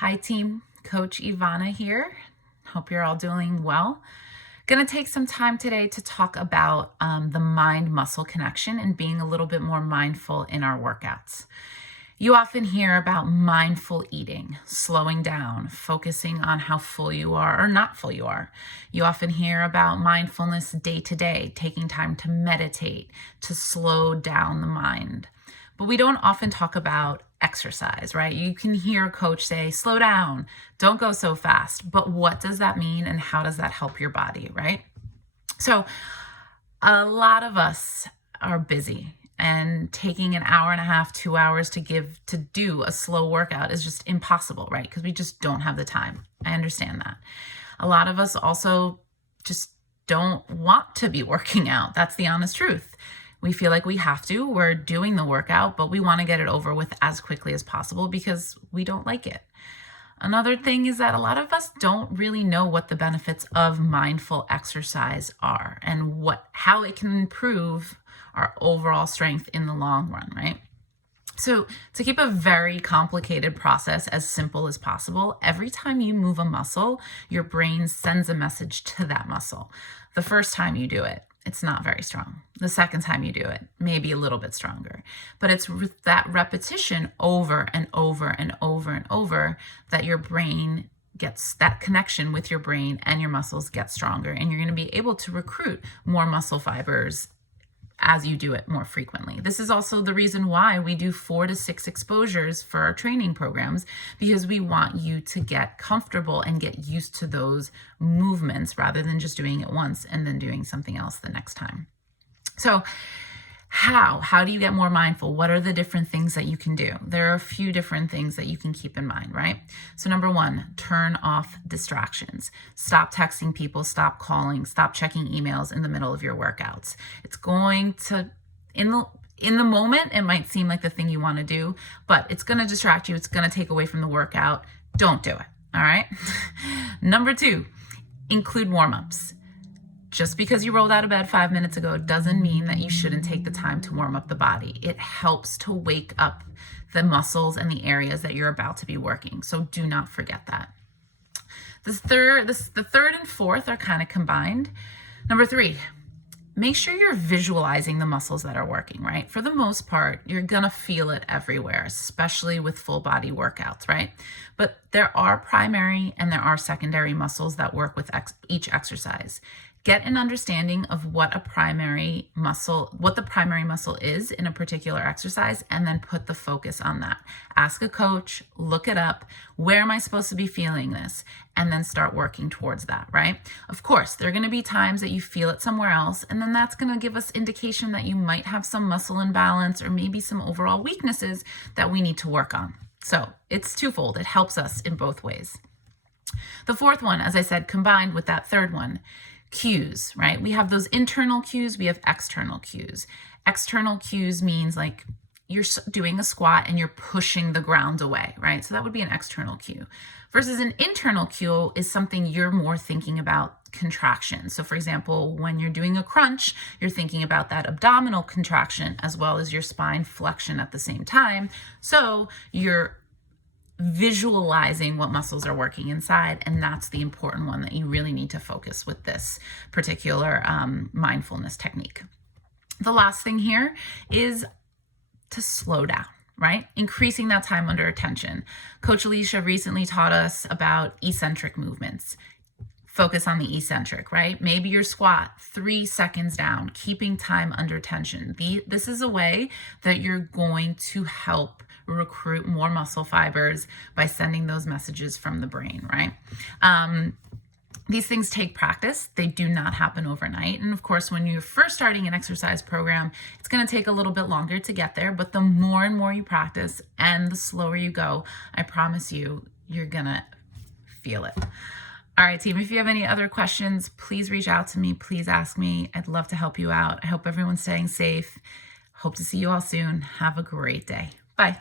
Hi team, Coach Ivana here. Hope you're all doing well. Going to take some time today to talk about the mind-muscle connection and being a little bit more mindful in our workouts. You often hear about mindful eating, slowing down, focusing on how full you are or not full you are. You often hear about mindfulness day to day, taking time to meditate, to slow down the mind. But we don't often talk about exercise, right? You can hear a coach say, slow down, don't go so fast. But what does that mean and how does that help your body, right? So a lot of us are busy, and taking an hour and a half, 2 hours to do a slow workout is just impossible, right? Because we just don't have the time. I understand that. A lot of us also just don't want to be working out. That's the honest truth. We feel like we have to. We're doing the workout, but we want to get it over with as quickly as possible because we don't like it. Another thing is that a lot of us don't really know what the benefits of mindful exercise are and how it can improve our overall strength in the long run, right? So to keep a very complicated process as simple as possible, every time you move a muscle, your brain sends a message to that muscle. The first time you do it, it's not very strong. The second time you do it, maybe a little bit stronger. But it's that repetition over and over and over and over that your brain gets, that connection with your brain and your muscles gets stronger. And you're going to be able to recruit more muscle fibers as you do it more frequently. This is also the reason why we do 4 to 6 exposures for our training programs, because we want you to get comfortable and get used to those movements rather than just doing it once and then doing something else the next time. So how do you get more mindful? What are the different things that you can do? There are a few different things that you can keep in mind, right? So number 1, turn off distractions. Stop texting people, stop calling, stop checking emails in the middle of your workouts. It's going to, in the moment, it might seem like the thing you want to do, but it's going to distract you. It's going to take away from the workout. Don't do it. All right. Number 2, include warm-ups. Just because you rolled out of bed 5 minutes ago doesn't mean that you shouldn't take the time to warm up the body. It helps to wake up the muscles and the areas that you're about to be working. So do not forget that. The third and fourth are kind of combined. Number 3, make sure you're visualizing the muscles that are working, right? For the most part, you're gonna feel it everywhere, especially with full body workouts, right? But there are primary and there are secondary muscles that work with each exercise. Get an understanding of what the primary muscle is in a particular exercise, and then put the focus on that. Ask a coach, look it up. Where am I supposed to be feeling this? And then start working towards that, right? Of course, there are going to be times that you feel it somewhere else, and then that's going to give us indication that you might have some muscle imbalance or maybe some overall weaknesses that we need to work on. So it's twofold. It helps us in both ways. The fourth one, as I said, combined with that third one, cues, right? We have those internal cues, we have external cues. External cues means like you're doing a squat and you're pushing the ground away, right? So that would be an external cue. Versus an internal cue is something you're more thinking about contraction. So for example, when you're doing a crunch, you're thinking about that abdominal contraction as well as your spine flexion at the same time. So you're visualizing what muscles are working inside, and that's the important one that you really need to focus with this particular mindfulness technique. The last thing here is to slow down, right? Increasing that time under attention. Coach Alicia recently taught us about eccentric movements. Focus on the eccentric, right? Maybe your squat, 3 seconds down, keeping time under tension. This is a way that you're going to help recruit more muscle fibers by sending those messages from the brain, right? These things take practice. They do not happen overnight. And of course, when you're first starting an exercise program, it's going to take a little bit longer to get there. But the more and more you practice and the slower you go, I promise you, you're going to feel it. All right, team, if you have any other questions, please reach out to me. Please ask me. I'd love to help you out. I hope everyone's staying safe. Hope to see you all soon. Have a great day. Bye.